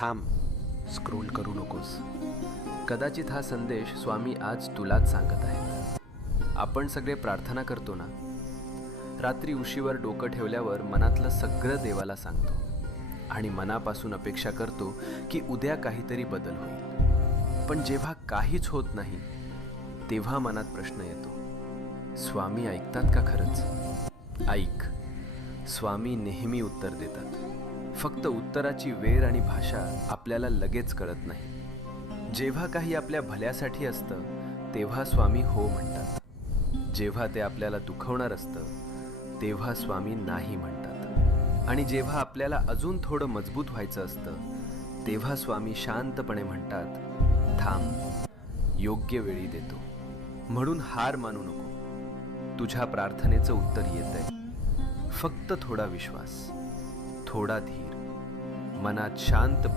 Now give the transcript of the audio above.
थांब, स्क्रोल करू नकोस. कदाचित हा संदेश स्वामी आज तुलाच सांगत आहेत. आपण सगळे प्रार्थना करतो ना, रात्री उशीवर डोकं ठेवल्यावर मनातलं सगळं देवाला सांगतो आणि मनापासून अपेक्षा करतो की उद्या काहीतरी बदल होईल. पण जेव्हा काहीच होत नाही तेव्हा मनात प्रश्न येतो, स्वामी ऐकतात का खरंच? ऐक, स्वामी नेहमी उत्तर देतात. फक्त उत्तराची वेळ आणि भाषा आपल्याला लगेच कळत नाही. जेव्हा काही आपल्या भल्यासाठी असतं तेव्हा स्वामी हो म्हणतात. जेव्हा ते आपल्याला दुखवणार असतं तेव्हा स्वामी नाही म्हणतात. आणि जेव्हा आपल्याला अजून थोडं मजबूत व्हायचं असतं तेव्हा स्वामी शांतपणे म्हणतात, थांब, योग्य वेळी देतो. म्हणून हार मानू नको. तुझ्या प्रार्थनेचं उत्तर येतंय. फक्त थोडा विश्वास, थोडा धीर, मनात शांतपणे